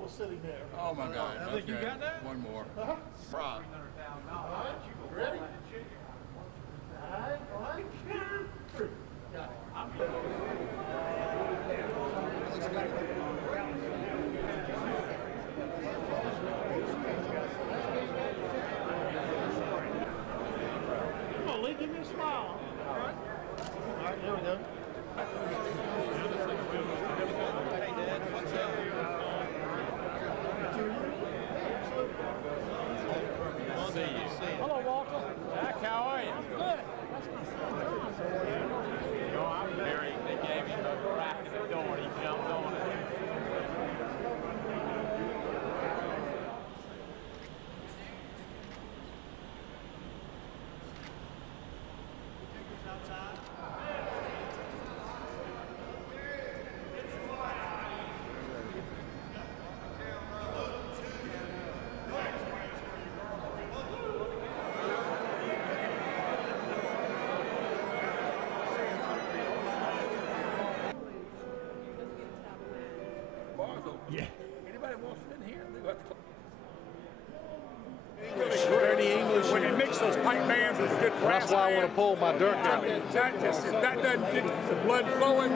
was sitting there. Oh my God. I think you got that? One more. All Fraud. right, ready? One, two, three. Got it. Come on, Lee, give me a smile. All right. All right, there we go. Hello, Walter. Jack, how are you? I'm good. That's my son, John. I'm very. They gave him a crack in the door and he jumped on it. Yeah. Anybody wants to in here? When they mix those pipe bands with good brass That's why I want to band, pull my dirt down. that doesn't get the blood flowing.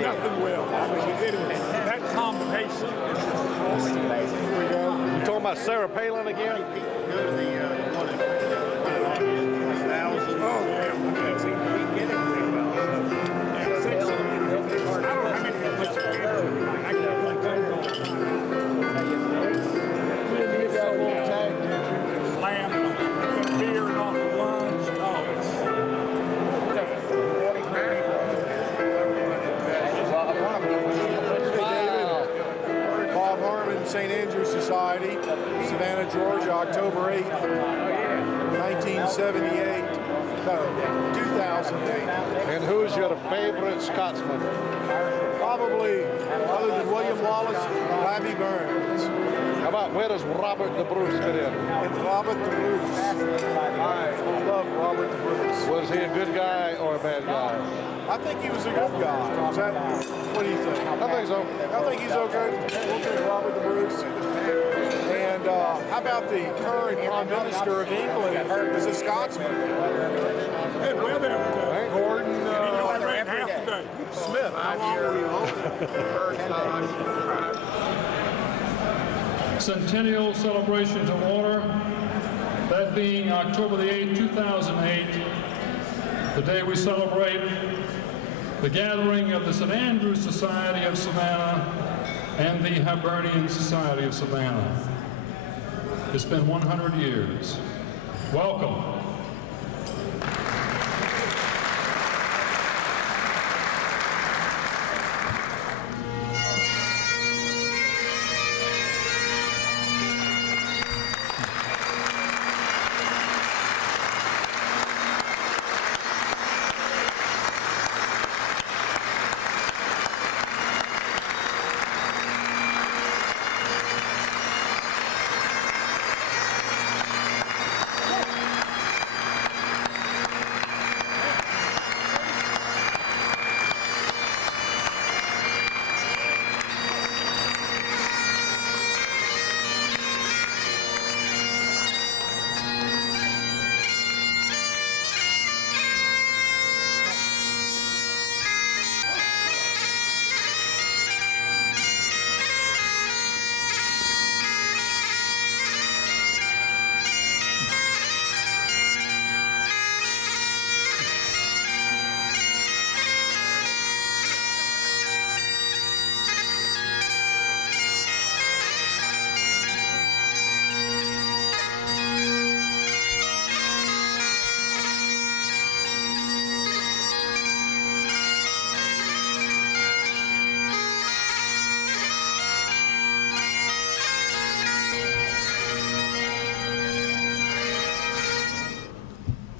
Nothing will. I mean, it is that combination. Here we go. You talking about Sarah Palin again? Oh yeah. I don't know how many places I can lamb and beer and off of lunch. Oh, it's Bob Harmon, St. Andrew Society, Savannah, Georgia, October 8th, 1978. No, 2008. And who's your favorite Scotsman? Probably, other than William Wallace, Labby Burns. How about where does Robert the Bruce fit in? And Robert the Bruce. I love Robert the Bruce. Was he a good guy or a bad guy? I think he was a good guy. Is that, what do you think? I think so. I think he's okay. We'll take Robert the Bruce. And how about the current Prime Minister of England is a Scotsman? Hey, weather today. Gordon, he ran half the day. Smith. How long were you home? Centennial celebration to order, that being October the 8th, 2008, the day we celebrate the gathering of the St. Andrew Society of Savannah and the Hibernain Society of Savannah. It's been 100 years. Welcome.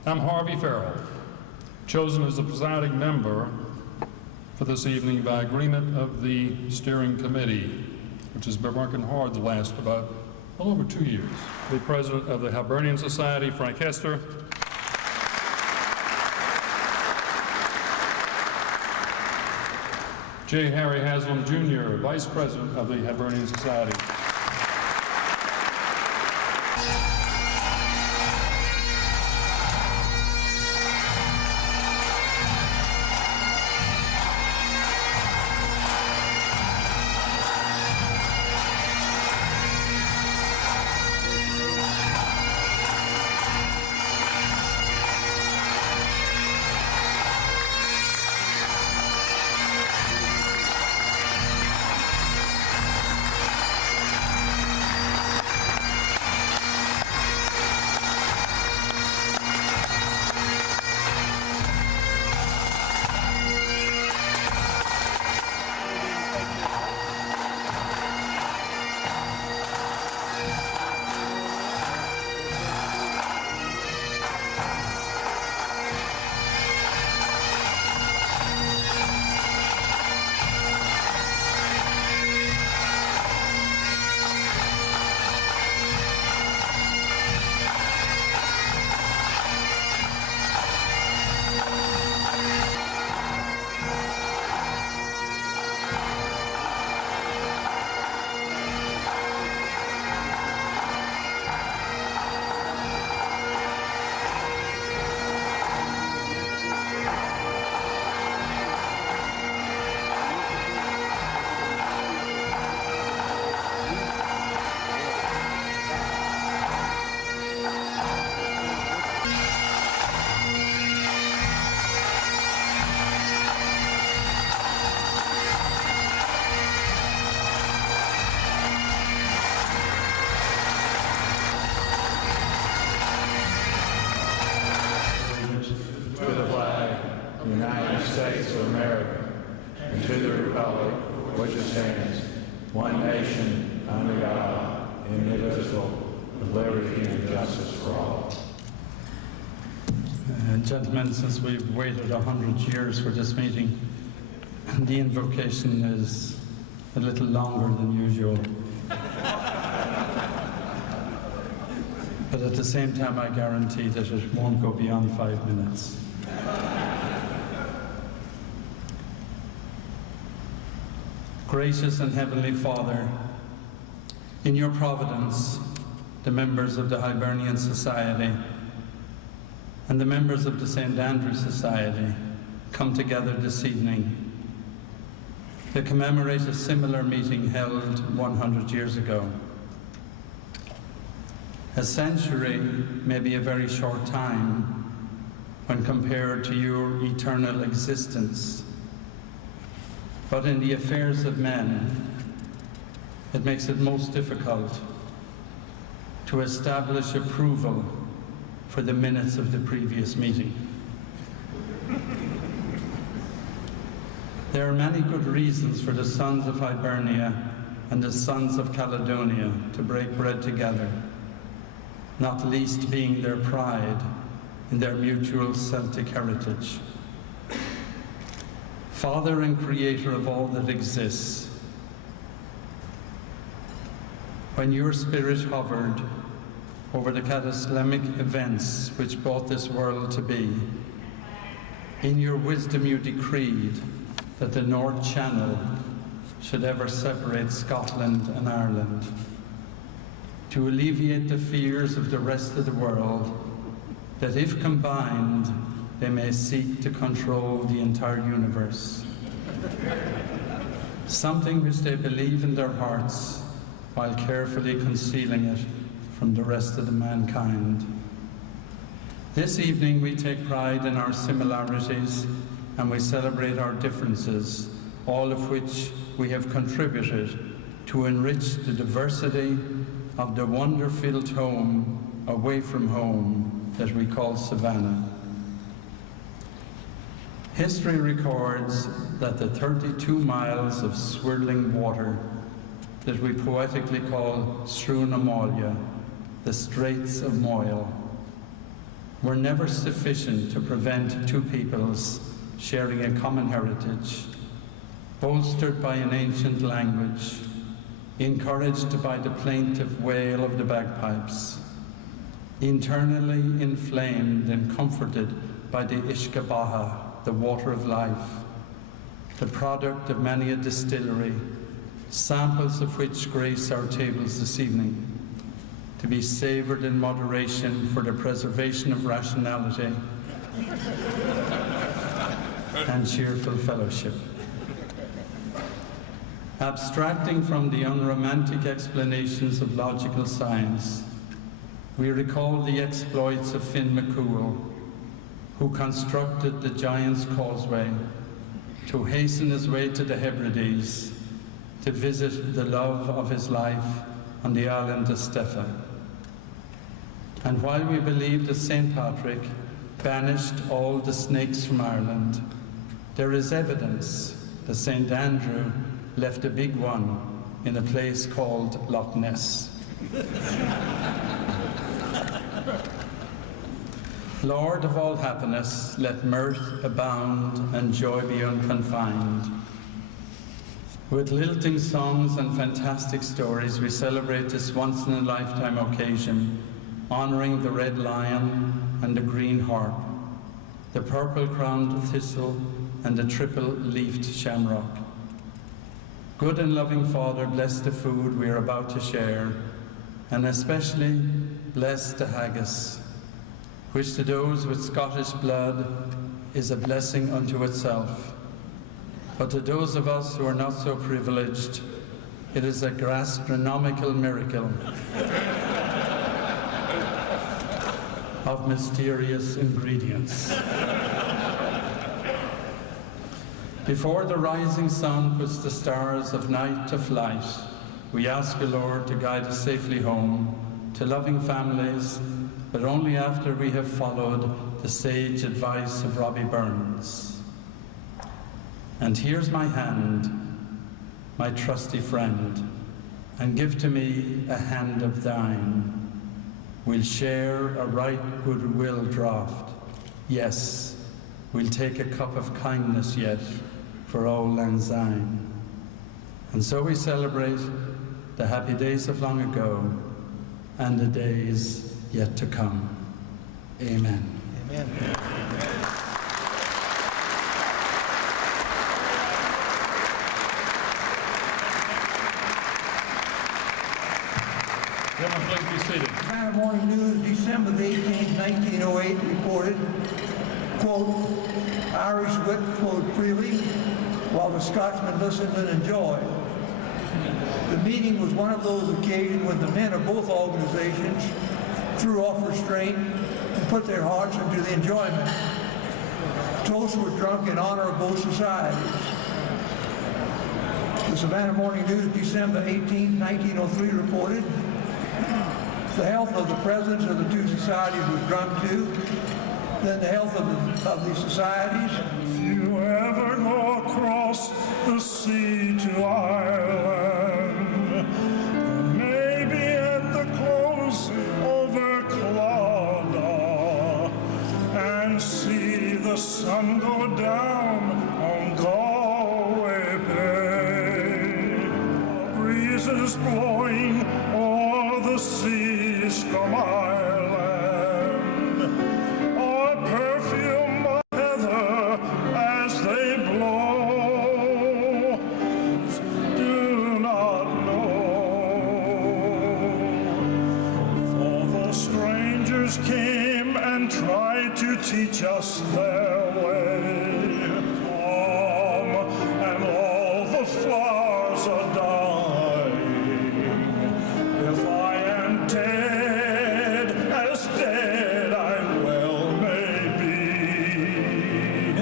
I'm Harvey Farrell, chosen as the presiding member for this evening by agreement of the steering committee, which has been working hard the last about a little over 2 years. The president of the Hibernain Society, Frank Hester, J. Harry Haslam, Jr., Vice President of the Hibernain Society. United States of America, and to the republic which stands, one nation, under God, indivisible, with liberty and justice for all. Gentlemen, since we've waited 100 years for this meeting, the invocation is a little longer than usual. But at the same time, I guarantee that it won't go beyond 5 minutes. Gracious and Heavenly Father, in your providence, the members of the Hibernain Society and the members of the St. Andrew Society come together this evening to commemorate a similar meeting held 100 years ago. A century may be a very short time when compared to your eternal existence, but in the affairs of men, it makes it most difficult to establish approval for the minutes of the previous meeting. There are many good reasons for the sons of Hibernia and the sons of Caledonia to break bread together, not least being their pride in their mutual Celtic heritage. Father and creator of all that exists, when your spirit hovered over the cataclysmic events which brought this world to be, in your wisdom you decreed that the North Channel should ever separate Scotland and Ireland, to alleviate the fears of the rest of the world, that if combined, they may seek to control the entire universe. Something which they believe in their hearts while carefully concealing it from the rest of the mankind. This evening we take pride in our similarities and we celebrate our differences, all of which we have contributed to enrich the diversity of the wonder-filled home away from home that we call Savannah. History records that the 32 miles of swirling water that we poetically call Srúnamália, the Straits of Moyle, were never sufficient to prevent two peoples sharing a common heritage, bolstered by an ancient language, encouraged by the plaintive wail of the bagpipes, internally inflamed and comforted by the Ishkabaha, the water of life, the product of many a distillery, samples of which grace our tables this evening, to be savoured in moderation for the preservation of rationality and cheerful fellowship. Abstracting from the unromantic explanations of logical science, we recall the exploits of Finn McCool, who constructed the Giant's Causeway to hasten his way to the Hebrides to visit the love of his life on the island of Steffa. And while we believe that St. Patrick banished all the snakes from Ireland, there is evidence that St. Andrew left a big one in a place called Loch Ness. Lord of all happiness, let mirth abound and joy be unconfined. With lilting songs and fantastic stories, we celebrate this once-in-a-lifetime occasion, honouring the red lion and the green harp, the purple-crowned thistle and the triple-leafed shamrock. Good and loving Father, bless the food we are about to share, and especially bless the haggis, which to those with Scottish blood is a blessing unto itself. But to those of us who are not so privileged, it is a gastronomical miracle of mysterious ingredients. Before the rising sun puts the stars of night to flight, we ask the Lord to guide us safely home to loving families, but only after we have followed the sage advice of Robbie Burns. And here's my hand, my trusty friend, and give to me a hand of thine. We'll share a right goodwill draught. Yes, we'll take a cup of kindness yet for Auld Lang Syne. And so we celebrate the happy days of long ago and the days yet to come. Amen. Amen. Gentlemen, please be seated. Savannah Morning News, December the 18th, 1908, reported, quote, Irish wit flowed freely while the Scotsmen listened and enjoyed. The meeting was one of those occasions when the men of both organizations threw off restraint and put their hearts into the enjoyment. Toasts were drunk in honor of both societies. The Savannah Morning News, December 18, 1903, reported the health of the presidents of the two societies was drunk too, then the health of the societies. If you ever go across the sea to Ireland, maybe at the close over Clauda, and see the sun go down on Galway Bay, breezes blowing o'er the seas from Ireland, or perfume of heather as they blow, do not know. For the strangers came and tried to teach us their way, and all the flowers are dying. If I am dead, as dead I well may be,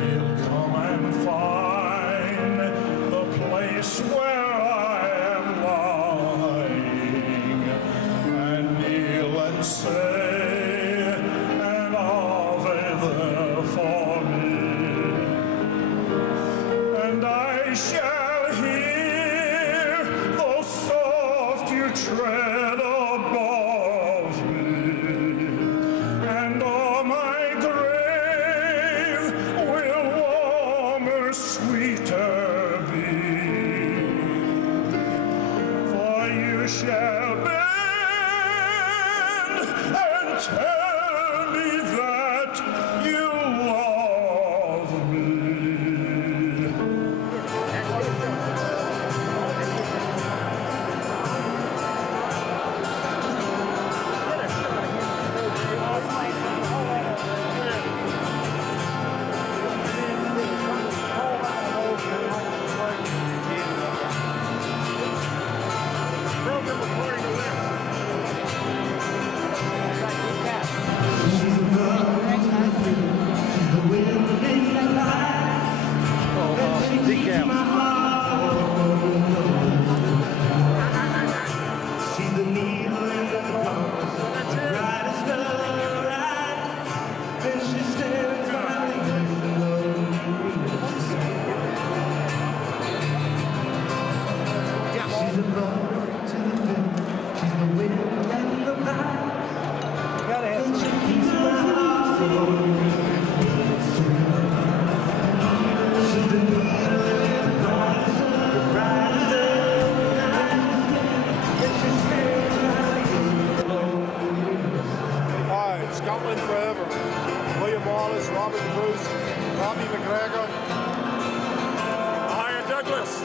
you'll come and find the place where I am lying, and kneel and say an Ave there for me, and I shall hear, though soft you tread above me, and on my grave will warmer, sweeter be, for you shall bend and tell me that you love me. the needle in the compass, the brightest of lights. Then she stands by the ocean She's a boat to the wind, she's the wind and the light. And she keeps my heart flowing. She's the needle in the compass, the brightest of Scotland forever. William Wallace, Robert the Bruce, Robbie McGregor, Iron Douglas.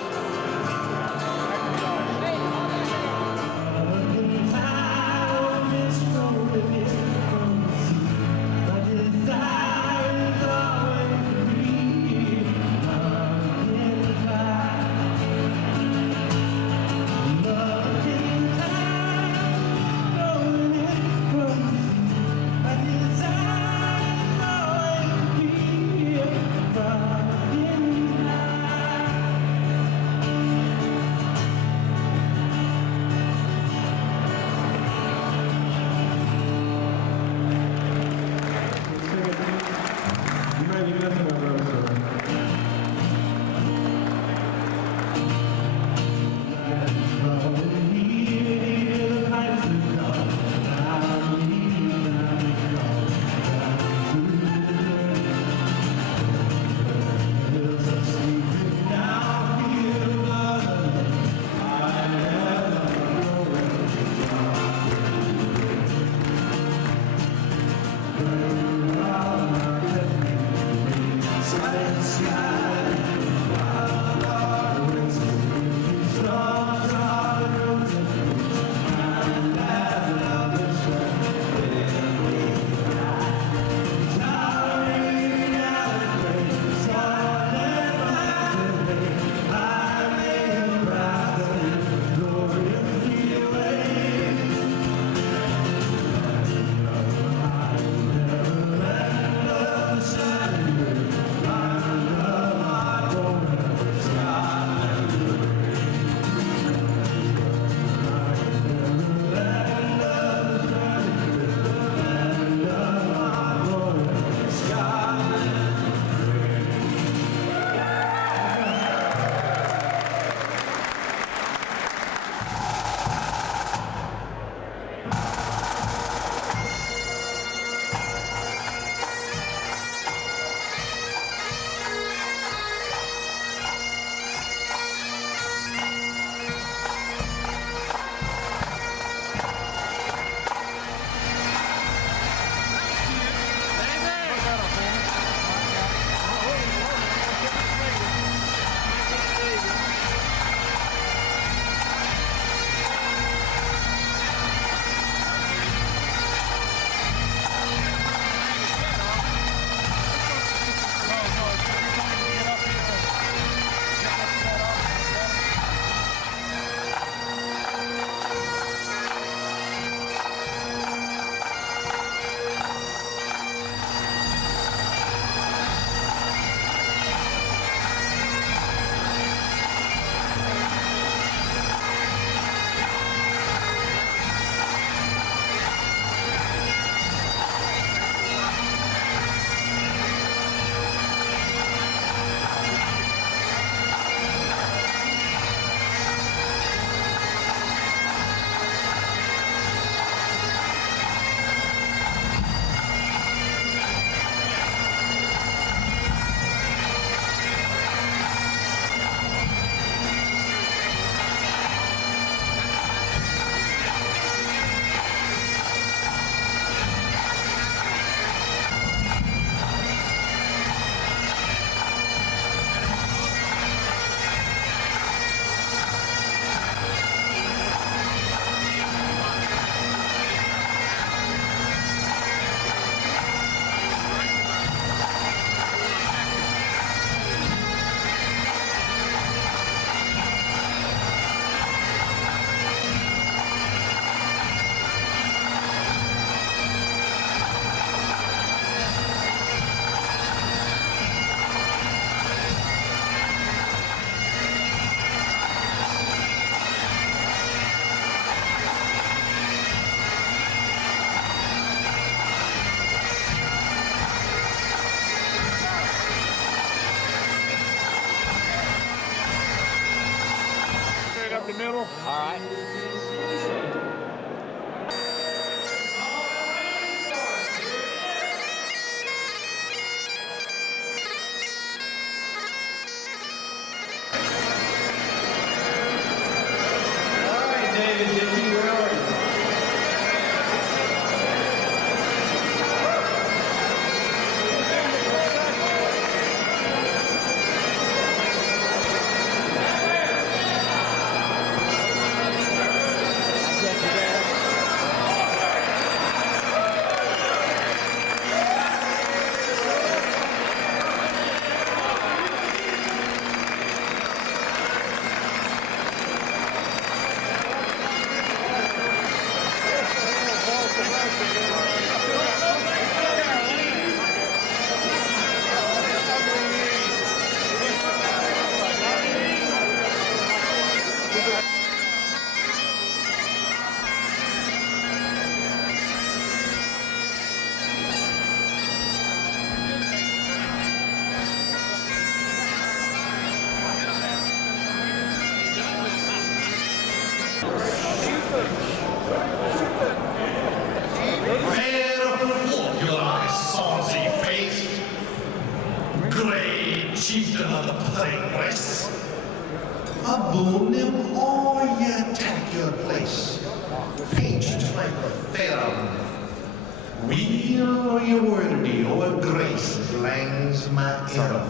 a wordy or a grace that langs my ear.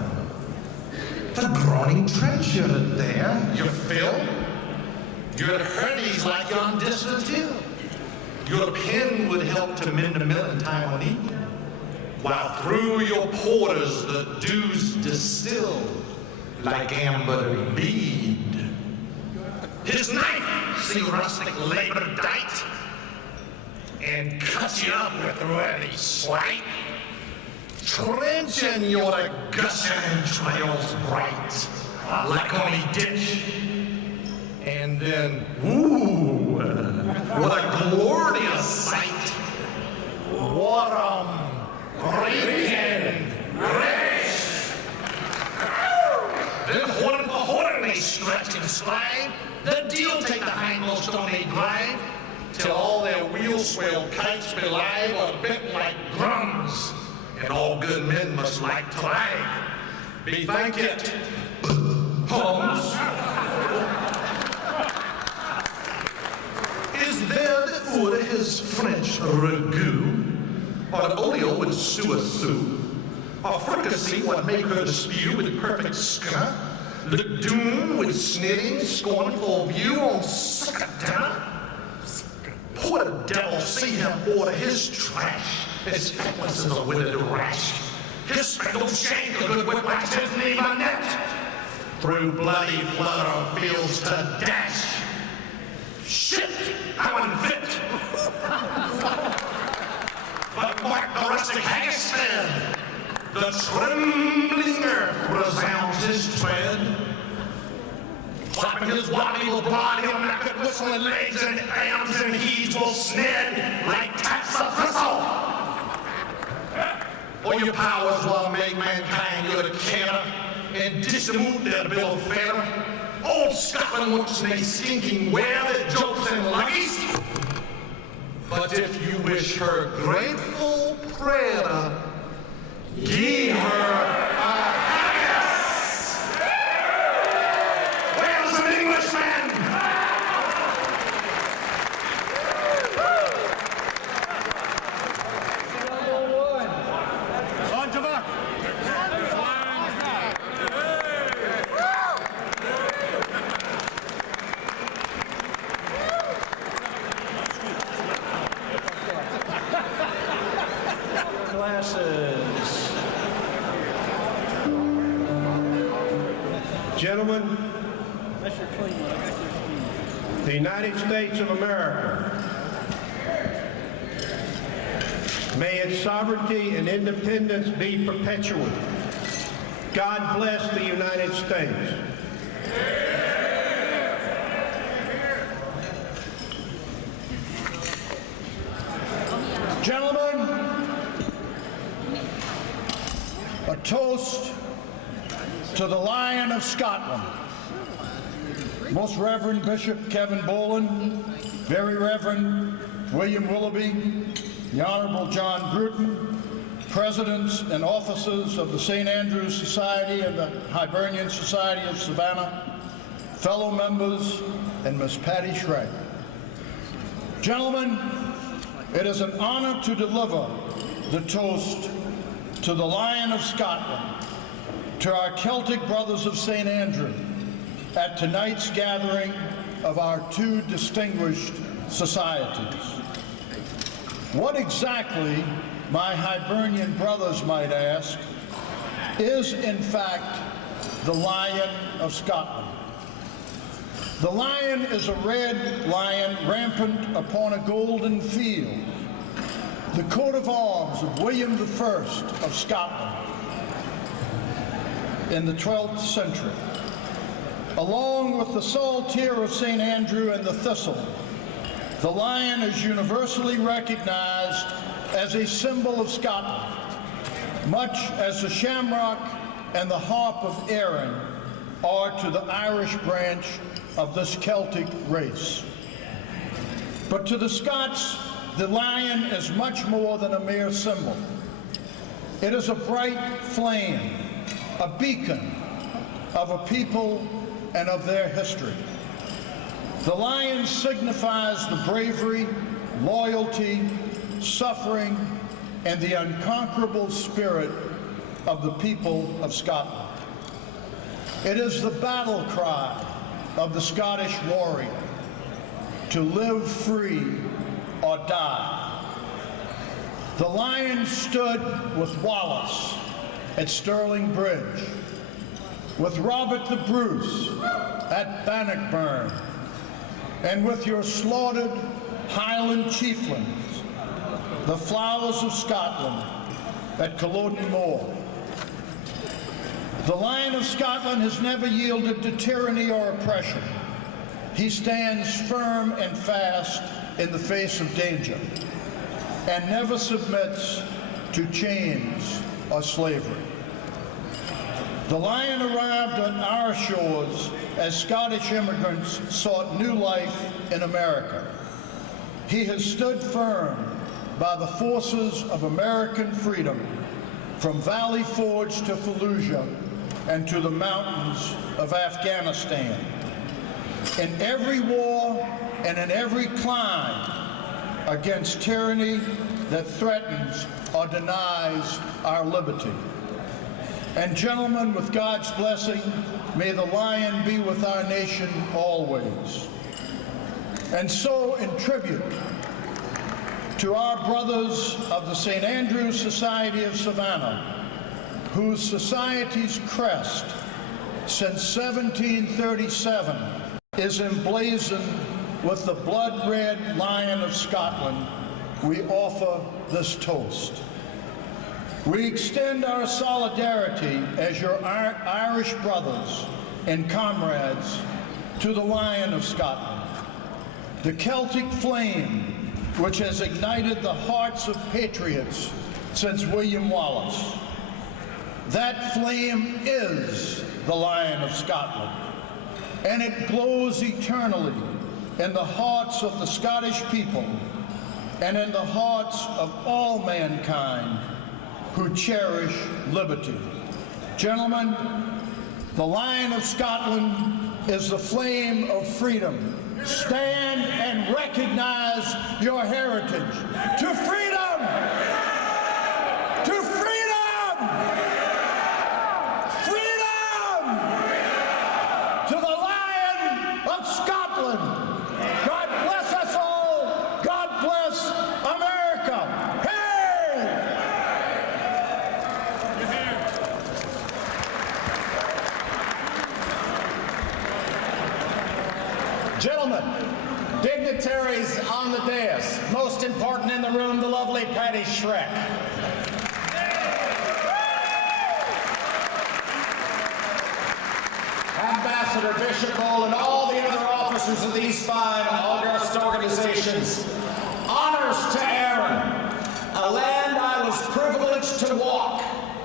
The groaning trench you're there, your fill. Your hurdies like yon distant hill. Your pen would help to mend a mill in time of need, while through your pores the dews distill like amber bead. His knife, see rustic labor dight, and cut you up with ready slight, trenching your gushing entrails bright, like only ditch. And then, ooh, what a glorious sight! What reeking race! Then horn for horn they stretch and strive, the deal take the hindmost on they drive, till all their wheel-swelled kites belive are bent like drums, and all good men must like to ride. Bethank it, Holmes. Is there the his French ragout, or the olio with sewer soup, or fricassee what make her spew with perfect scud, the doom with snitting, scornful view on sucker dinner? Poor devil, see him order his trash, his feckless as a withered rash, his speckled shank a good whiplash, his knee a net, through bloody flood of fields to dash. Shit, I'm unfit. But mark the rustic haggis head. The trembling earth resounds his tread. Flapping his waddle body on naked whistling legs and arms and heaves will sned like taps of thistle. Or your powers will make mankind good care and dismount their bill of fare. Old Scotland wants me stinking wear that jokes and luggies. But if you wish her grateful prayer, give her a haggis. Where's an Englishman? On to luck. Gentlemen, the United States of America, may its sovereignty and independence be perpetual. God bless the United States. Gentlemen, a toast to the Lion of Scotland, Most Reverend Bishop Kevin Boland, Very Reverend William Willoughby, the Honorable John Gruton, Presidents and officers of the St. Andrews Society and the Hibernain Society of Savannah, fellow members, and Miss Patty Schreck. Gentlemen, it is an honor to deliver the toast to the Lion of Scotland, to our Celtic brothers of St. Andrew, at tonight's gathering of our two distinguished societies. What exactly, my Hibernian brothers might ask, is in fact the Lion of Scotland? The lion is a red lion rampant upon a golden field, the coat of arms of William I of Scotland in the 12th century. Along with the saltire of St. Andrew and the thistle, the lion is universally recognized as a symbol of Scotland, much as the shamrock and the harp of Erin are to the Irish branch of this Celtic race. But to the Scots, the lion is much more than a mere symbol. It is a bright flame, a beacon of a people and of their history. The lion signifies the bravery, loyalty, suffering, and the unconquerable spirit of the people of Scotland. It is the battle cry of the Scottish warrior, to live free or die. The Lion stood with Wallace at Stirling Bridge, with Robert the Bruce at Bannockburn, and with your slaughtered Highland chieftains, the flowers of Scotland at Culloden Moor. The Lion of Scotland has never yielded to tyranny or oppression. He stands firm and fast in the face of danger and never submits to chains or slavery. The Lion arrived on our shores as Scottish immigrants sought new life in America. He has stood firm by the forces of American freedom from Valley Forge to Fallujah and to the mountains of Afghanistan. In every war and in every climb against tyranny that threatens or denies our liberty. And gentlemen, with God's blessing, may the Lion be with our nation always. And so, in tribute to our brothers of the St. Andrew's Society of Savannah, whose society's crest since 1737 is emblazoned with the blood-red Lion of Scotland, we offer this toast. We extend our solidarity as your Irish brothers and comrades to the Lion of Scotland, the Celtic flame which has ignited the hearts of patriots since William Wallace. That flame is the Lion of Scotland, and it glows eternally in the hearts of the Scottish people and in the hearts of all mankind who cherish liberty. Gentlemen, the Lion of Scotland is the flame of freedom. Stand and recognize your heritage. To freedom! To freedom! Freedom! To the Lion of Scotland! God bless us all! God bless America! Hey! Gentlemen, dignitaries on the dais, most important in the room, the lovely Patty Schreck. Ambassador Bishopole and all the other officers of these fine, august organizations. Honors to Erin, a land I was privileged to walk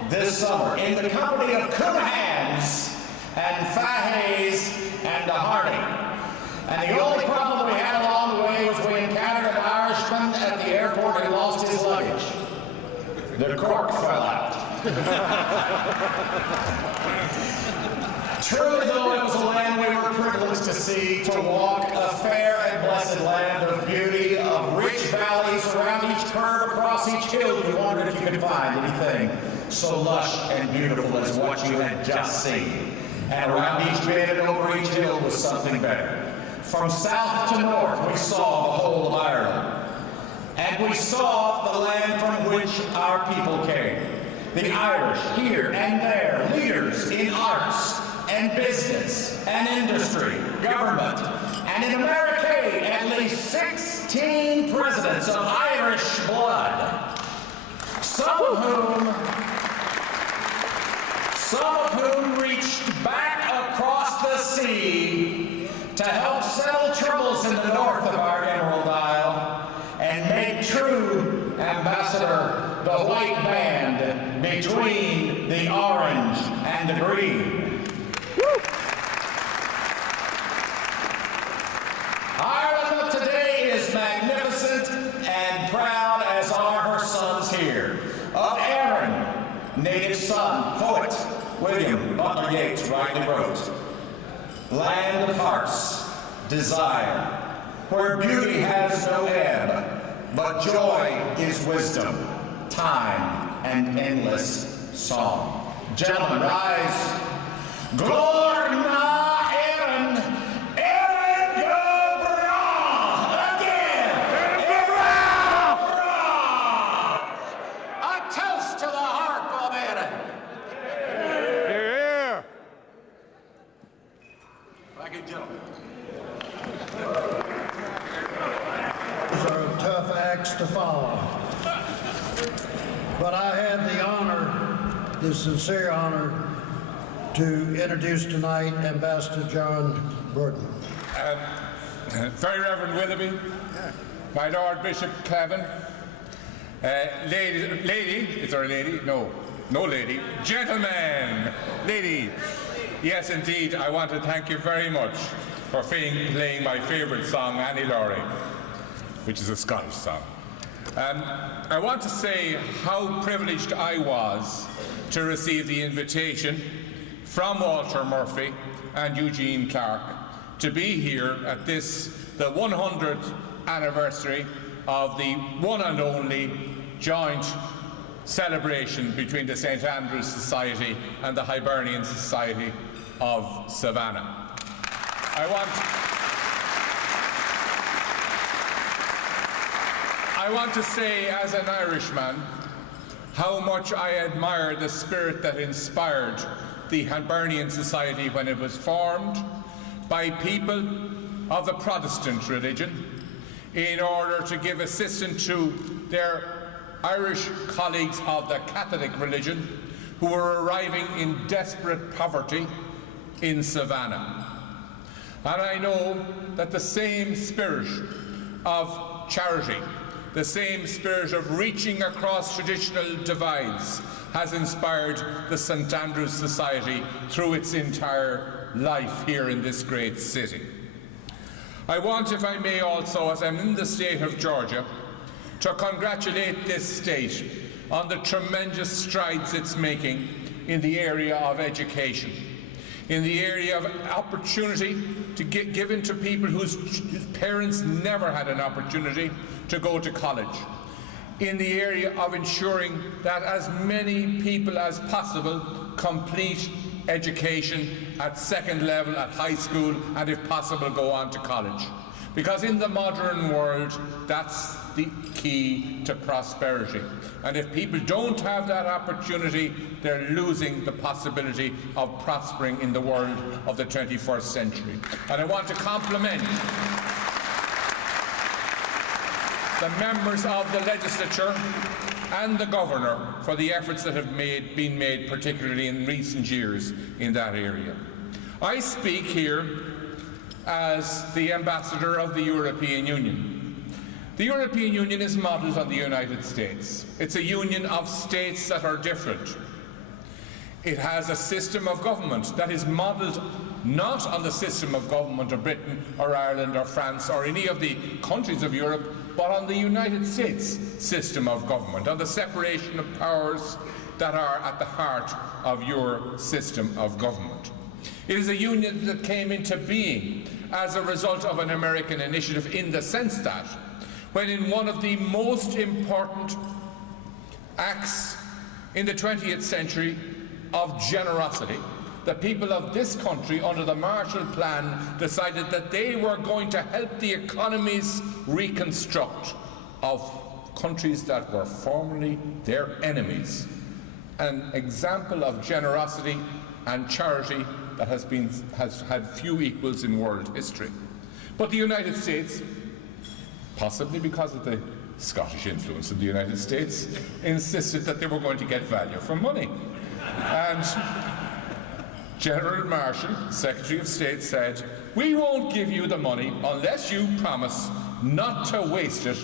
this summer in the company of Coonahans and Fahays and DeHarney. And the only problem we had along the way was we encountered an Irishman at the airport who lost his luggage. The cork fell out. Truly, though, it was a land we were privileged to see, to walk, a fair and blessed land of beauty, of rich valleys around each curve, across each hill. You wondered if you could find anything so lush and beautiful as what you had just seen. And around each bend and over each hill was something better. From south to north, we saw the whole of Ireland. And we saw the land from which our people came. The Irish, here and there, leaders in arts and business and industry, government, and in America, at least 16 presidents of Irish blood, some of whom reached back across the sea to help settle troubles in the north of our Emerald Isle and make true, Ambassador, the white band between the orange and the green. Woo. Ireland of today is magnificent and proud, as are her sons here. Of Erin, native son, poet, William Butler Yeats rightly wrote, land of hearts, desire, where beauty has no ebb, but joy is wisdom. time, and endless song. Gentlemen, rise. Glorna Aaron, Aaron Gobra, again. A toast to the harp of Aaron. Here. Thank you, gentlemen. Those are tough acts to follow. But I have the honor, the sincere honor, to introduce tonight Ambassador John Burton. Very Reverend Willoughby, my Lord Bishop Cavan, lady, is there a lady? No lady. Gentlemen, lady. Yes, indeed, I want to thank you very much for playing my favourite song, Annie Laurie, which is a Scottish song. I want to say how privileged I was to receive the invitation from Walter Murphy and Eugene Clark to be here at the 100th anniversary of the one and only joint celebration between the St. Andrew's Society and the Hibernain Society of Savannah. I want to say, as an Irishman, how much I admire the spirit that inspired the Hibernain Society when it was formed by people of the Protestant religion in order to give assistance to their Irish colleagues of the Catholic religion who were arriving in desperate poverty in Savannah. And I know that the same spirit of charity, the same spirit of reaching across traditional divides has inspired the St. Andrew's Society through its entire life here in this great city. I want, if I may also, as I'm in the state of Georgia, to congratulate this state on the tremendous strides it's making in the area of education, in the area of opportunity to get given to people whose parents never had an opportunity to go to college, in the area of ensuring that as many people as possible complete education at second level, at high school, and if possible go on to college. Because in the modern world, that's the key to prosperity. And if people don't have that opportunity, they're losing the possibility of prospering in the world of the 21st century. And I want to compliment the members of the legislature and the governor for the efforts that have been made, particularly in recent years, in that area. I speak here as the ambassador of the European Union. The European Union is modelled on the United States. It's a union of states that are different. It has a system of government that is modelled not on the system of government of Britain or Ireland or France or any of the countries of Europe, but on the United States system of government, on the separation of powers that are at the heart of your system of government. It is a union that came into being as a result of an American initiative, in the sense that when in one of the most important acts in the 20th century of generosity, the people of this country, under the Marshall Plan, decided that they were going to help the economies reconstruct of countries that were formerly their enemies. An example of generosity and charity that has had few equals in world history. But the United States, possibly because of the Scottish influence in the United States, insisted that they were going to get value for money. And General Marshall, Secretary of State, said, "We won't give you the money unless you promise not to waste it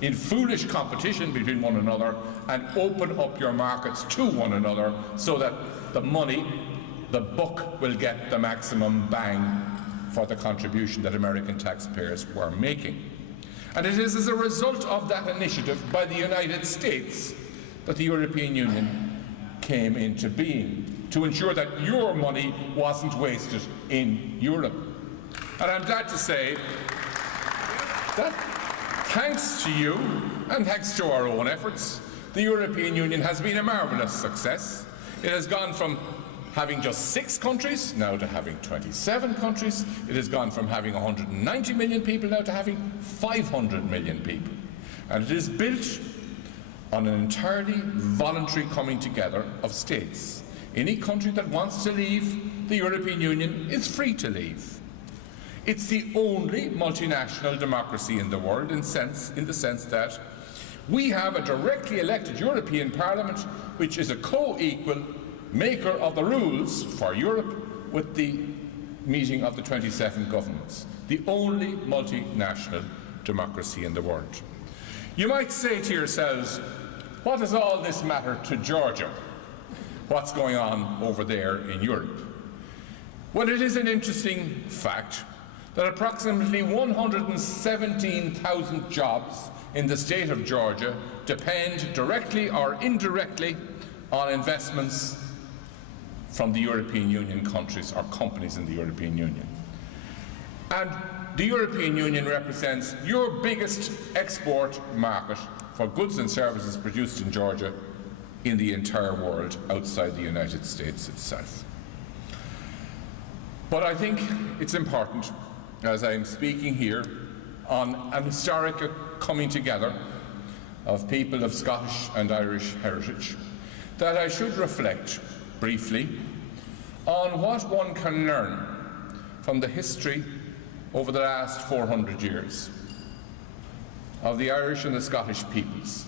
in foolish competition between one another and open up your markets to one another so that the money, the buck, will get the maximum bang for the contribution that American taxpayers were making." And it is as a result of that initiative by the United States that the European Union came into being, to ensure that your money wasn't wasted in Europe. And I'm glad to say that thanks to you, and thanks to our own efforts, the European Union has been a marvellous success. It has gone from having just 6 countries now to having 27 countries. It has gone from having 190 million people now to having 500 million people. And it is built on an entirely voluntary coming together of states. Any country that wants to leave the European Union is free to leave. It's the only multinational democracy in the world in the sense that we have a directly elected European Parliament which is a co-equal maker of the rules for Europe with the meeting of the 27 governments. The only multinational democracy in the world. You might say to yourselves, what does all this matter to Georgia? What's going on over there in Europe? Well, it is an interesting fact that approximately 117,000 jobs in the state of Georgia depend directly or indirectly on investments from the European Union countries or companies in the European Union. And the European Union represents your biggest export market for goods and services produced in Georgia in the entire world outside the United States itself. But I think it's important, as I'm speaking here on an historic coming together of people of Scottish and Irish heritage, that I should reflect briefly on what one can learn from the history over the last 400 years of the Irish and the Scottish peoples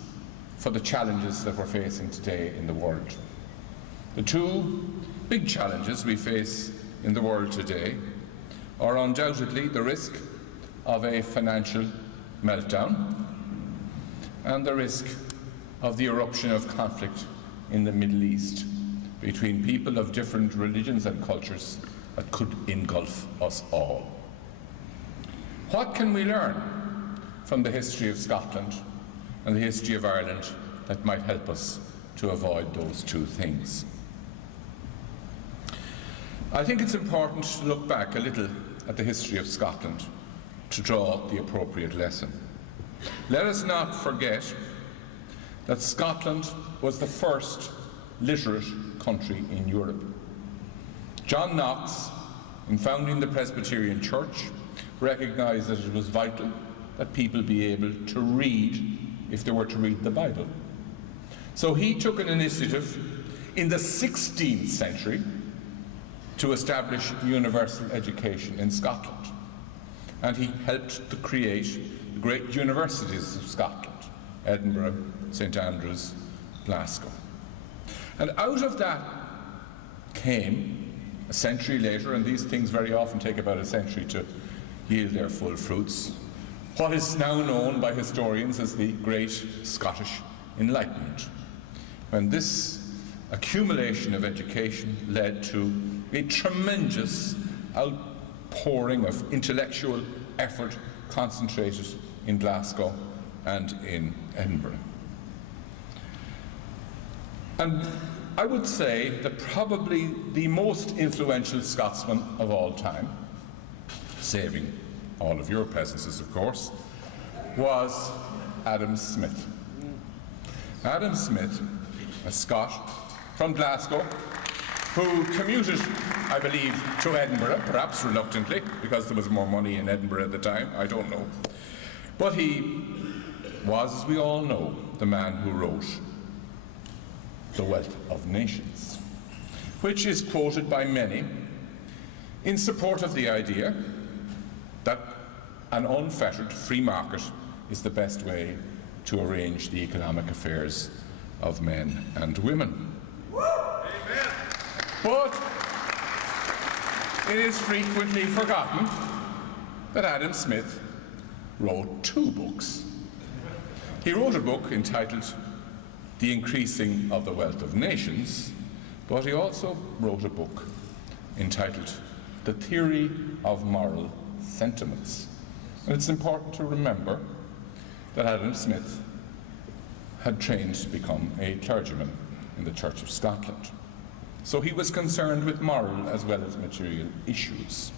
for the challenges that we're facing today in the world. The 2 big challenges we face in the world today are undoubtedly the risk of a financial meltdown and the risk of the eruption of conflict in the Middle East between people of different religions and cultures that could engulf us all. What can we learn from the history of Scotland and the history of Ireland that might help us to avoid those 2 things? I think it's important to look back a little at the history of Scotland to draw the appropriate lesson. Let us not forget that Scotland was the first literate country in Europe. John Knox, in founding the Presbyterian Church, recognized that it was vital that people be able to read if they were to read the Bible. So he took an initiative in the 16th century to establish universal education in Scotland. And he helped to create the great universities of Scotland, Edinburgh, St Andrews, Glasgow. And out of that came, a century later, and these things very often take about a century to yield their full fruits, what is now known by historians as the Great Scottish Enlightenment, when this accumulation of education led to a tremendous outpouring of intellectual effort concentrated in Glasgow and in Edinburgh. And I would say that probably the most influential Scotsman of all time, saving all of your presences, of course, was Adam Smith. Adam Smith, a Scot from Glasgow, who commuted, I believe, to Edinburgh, perhaps reluctantly, because there was more money in Edinburgh at the time, I don't know. But he was, as we all know, the man who wrote The Wealth of Nations, which is quoted by many in support of the idea that an unfettered free market is the best way to arrange the economic affairs of men and women. Amen. But it is frequently forgotten that Adam Smith wrote 2 books. He wrote a book entitled The Increasing of the Wealth of Nations, but he also wrote a book entitled The Theory of Moral Sentiments. And it's important to remember that Adam Smith had trained to become a clergyman in the Church of Scotland. So he was concerned with moral as well as material issues.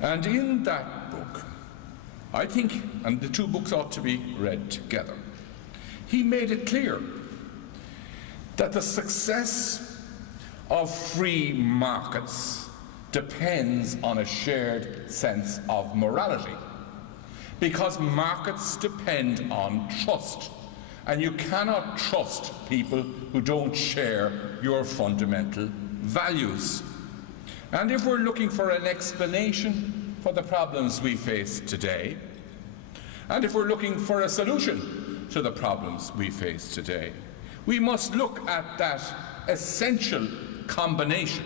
And in that book, I think, and the 2 books ought to be read together, he made it clear that the success of free markets depends on a shared sense of morality, because markets depend on trust, and you cannot trust people who don't share your fundamental values. And if we're looking for an explanation for the problems we face today, and if we're looking for a solution to the problems we face today, we must look at that essential combination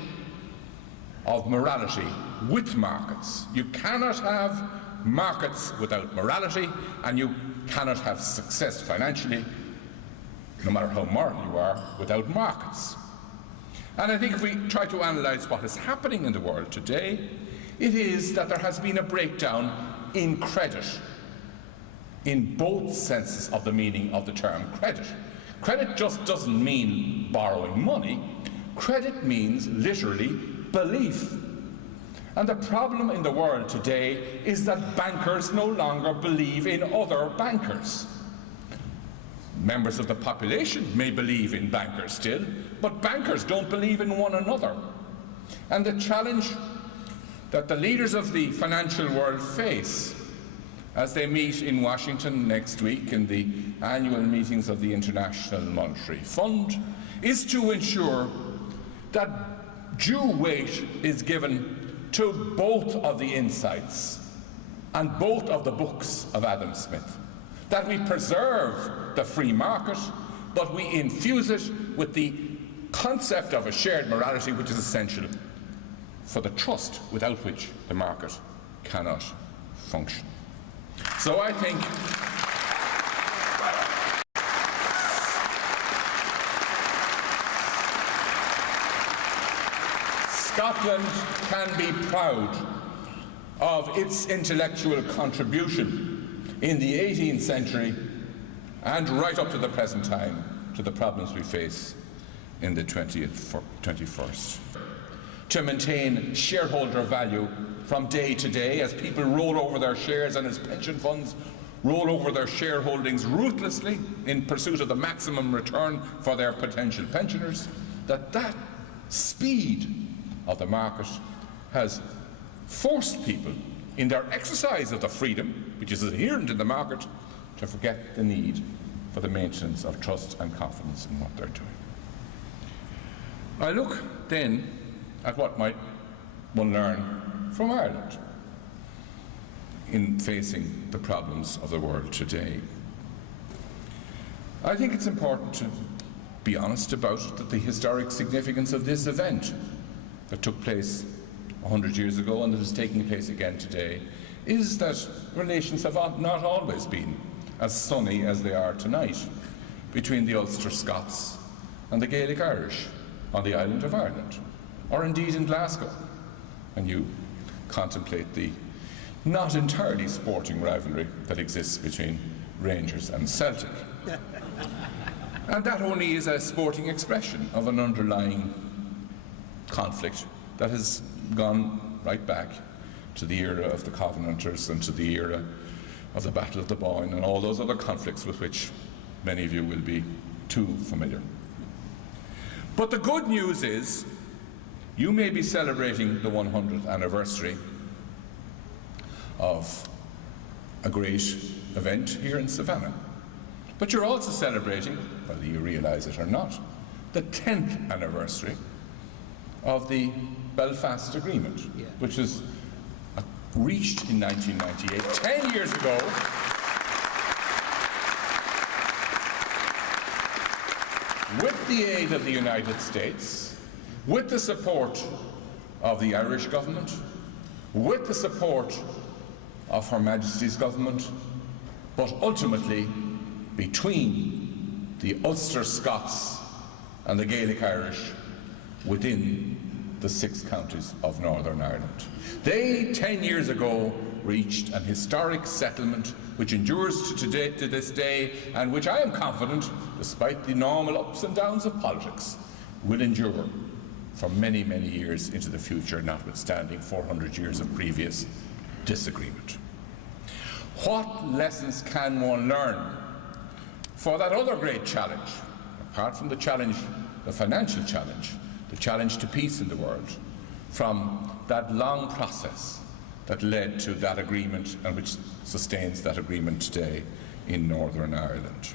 of morality with markets. You cannot have markets without morality, and you cannot have success financially, no matter how moral you are, without markets. And I think if we try to analyse what is happening in the world today, it is that there has been a breakdown in credit, in both senses of the meaning of the term credit. Credit just doesn't mean borrowing money. Credit means literally belief. And the problem in the world today is that bankers no longer believe in other bankers. Members of the population may believe in bankers still, but bankers don't believe in one another. And the challenge that the leaders of the financial world face as they meet in Washington next week in the annual meetings of the International Monetary Fund is to ensure that due weight is given to both of the insights and both of the books of Adam Smith, that we preserve the free market, but we infuse it with the concept of a shared morality, which is essential for the trust without which the market cannot function. So I think Scotland can be proud of its intellectual contribution in the 18th century and right up to the present time to the problems we face in the 21st. To maintain shareholder value from day to day as people roll over their shares and as pension funds roll over their shareholdings ruthlessly in pursuit of the maximum return for their potential pensioners, that speed of the market has forced people in their exercise of the freedom which is inherent in the market to forget the need for the maintenance of trust and confidence in what they're doing. I look then at what might one learn from Ireland in facing the problems of the world today. I think it's important to be honest about the historic significance of this event that took place 100 years ago and that is taking place again today, is that relations have not always been as sunny as they are tonight between the Ulster Scots and the Gaelic Irish on the island of Ireland, or indeed in Glasgow, and you contemplate the not entirely sporting rivalry that exists between Rangers and Celtic. And that only is a sporting expression of an underlying conflict that has gone right back to the era of the Covenanters and to the era of the Battle of the Boyne and all those other conflicts with which many of you will be too familiar. But the good news is you may be celebrating the 100th anniversary of a great event here in Savannah. But you're also celebrating, whether you realise it or not, the 10th anniversary of the Belfast Agreement, which was reached in 1998, 10 years ago, with the aid of the United States, with the support of the Irish government, with the support of Her Majesty's government, but ultimately between the Ulster Scots and the Gaelic Irish within the 6 counties of Northern Ireland. They, 10 years ago, reached an historic settlement which endures to this day, and which I am confident, despite the normal ups and downs of politics, will endure for many, many years into the future, notwithstanding 400 years of previous disagreement. What lessons can one learn for that other great challenge, apart from the challenge, the financial challenge, the challenge to peace in the world, from that long process that led to that agreement and which sustains that agreement today in Northern Ireland.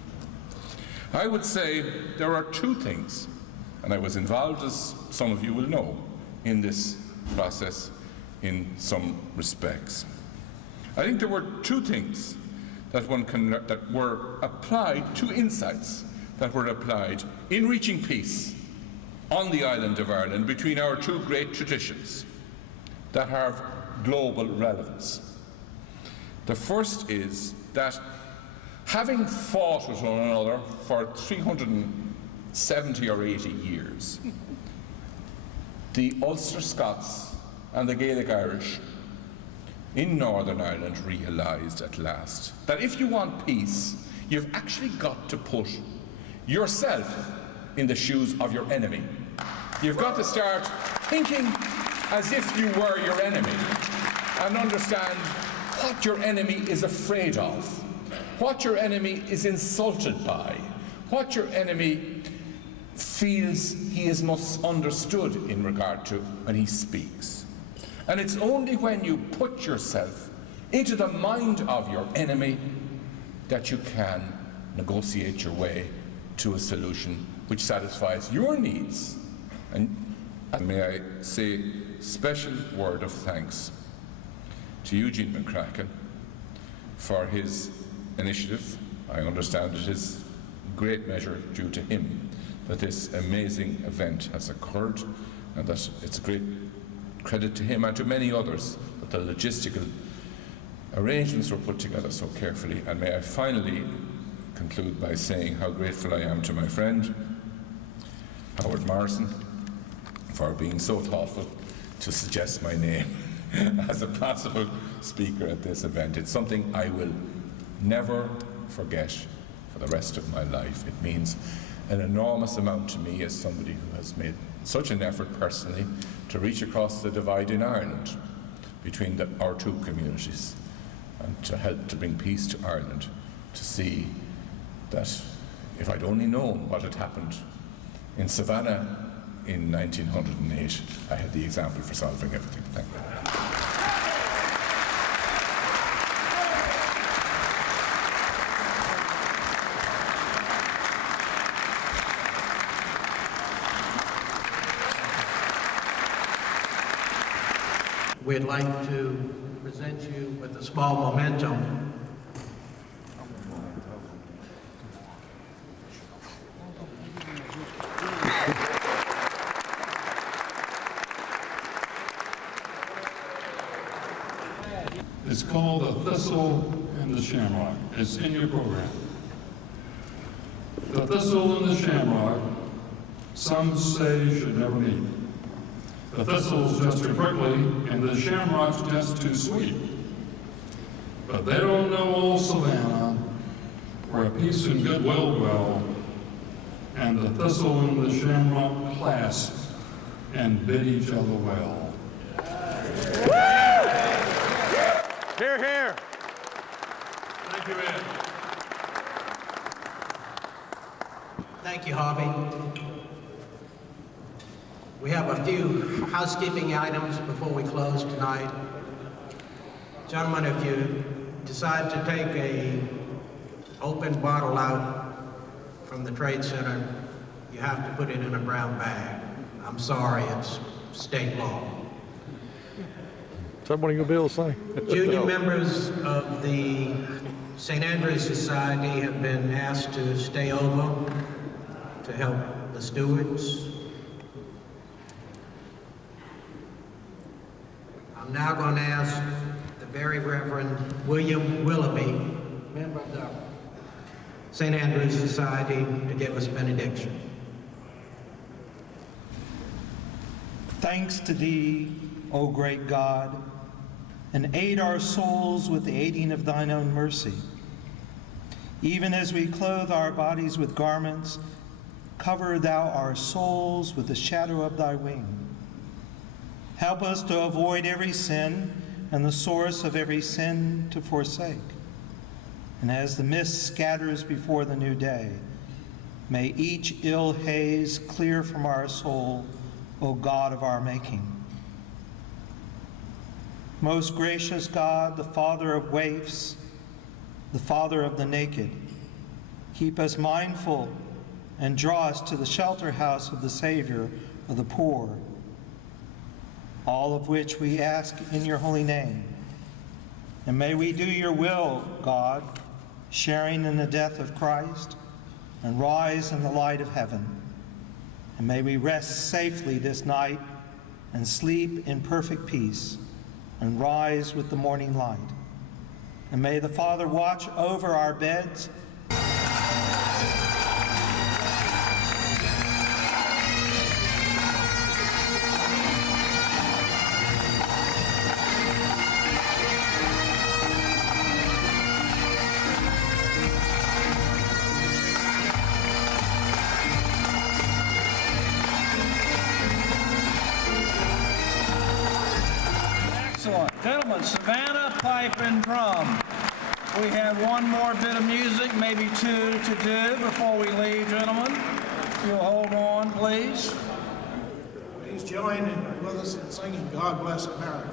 I would say there are two things, and I was involved, as some of you will know, in this process in some respects. I think there were two things that were applied, two insights that were applied in reaching peace on the island of Ireland between our two great traditions that have global relevance. The first is that having fought with one another for 370 or 80 years, the Ulster Scots and the Gaelic Irish in Northern Ireland realised at last that if you want peace, you've actually got to put yourself in the shoes of your enemy. You've got to start thinking as if you were your enemy and understand what your enemy is afraid of, what your enemy is insulted by, what your enemy feels he is misunderstood in regard to when he speaks. And it's only when you put yourself into the mind of your enemy that you can negotiate your way to a solution which satisfies your needs. And may I say a special word of thanks to Eugene McCracken for his initiative. I understand it is great measure due to him that this amazing event has occurred, and that it's a great credit to him and to many others that the logistical arrangements were put together so carefully. And may I finally conclude by saying how grateful I am to my friend Howard Morrison for being so thoughtful to suggest my name as a possible speaker at this event. It's something I will never forget for the rest of my life. It means an enormous amount to me as somebody who has made such an effort personally to reach across the divide in Ireland between our two communities and to help to bring peace to Ireland, to see that if I'd only known what had happened in Savannah in 1908, I had the example for solving everything. Thank you. We'd like to present you with a small memento. It's called The Thistle and the Shamrock. It's in your program. The thistle and the shamrock, some say should never meet. The thistle's just too prickly, and the shamrock's just too sweet. But they don't know old Savannah, where peace and goodwill dwell, and the thistle and the shamrock clasp and bid each other well. Hear, hear. Thank you, Ed. Thank you, Harvey. We have a few housekeeping items before we close tonight. Gentlemen, if you decide to take an open bottle out from the Trade Center, you have to put it in a brown bag. I'm sorry, it's state law. Is that one of your bills, Sonny? Junior members of the St. Andrews Society have been asked to stay over to help the stewards. I'm now going to ask the Very Reverend William Willoughby, member of the St. Andrews Society, to give us benediction. Thanks to thee, O great God, and aid our souls with the aiding of thine own mercy. Even as we clothe our bodies with garments, cover thou our souls with the shadow of thy wing. Help us to avoid every sin and the source of every sin to forsake. And as the mist scatters before the new day, may each ill haze clear from our soul, O God of our making. Most gracious God, the Father of waifs, the Father of the naked, keep us mindful and draw us to the shelter house of the Savior of the poor, all of which we ask in your holy name. And may we do your will, God, sharing in the death of Christ, and rise in the light of heaven. And may we rest safely this night and sleep in perfect peace and rise with the morning light. And may the Father watch over our beds. Excellent. Gentlemen, Savannah, pipe, and drum. We have one more bit of music, maybe two to do before we leave, gentlemen. If you'll hold on, please. Please join with us in singing God Bless America.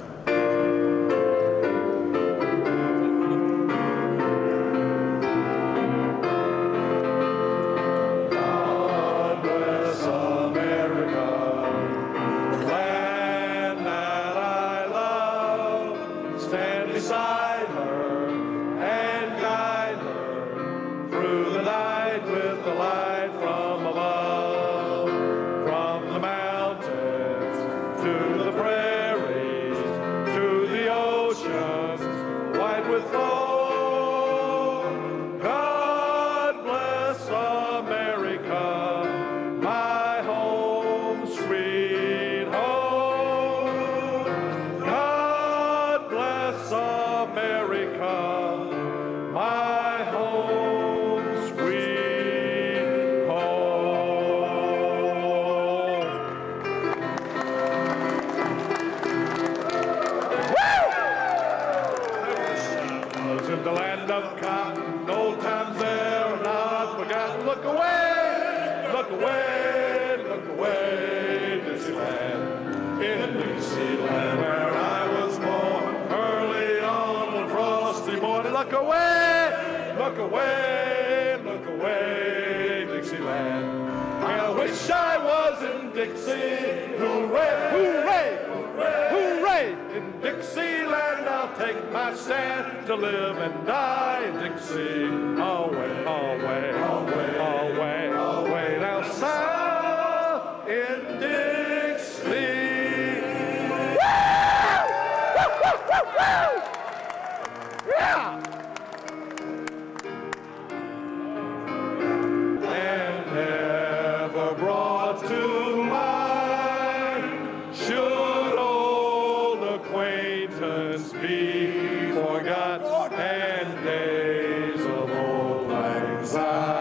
Dixie, hooray, hooray, hooray, hooray! In Dixieland I'll take my stand to live and die in Dixie. Away, away, away, away, away down south in Dixie. Yeah! And never brought to should old acquaintance be forgot and days of old lang syne?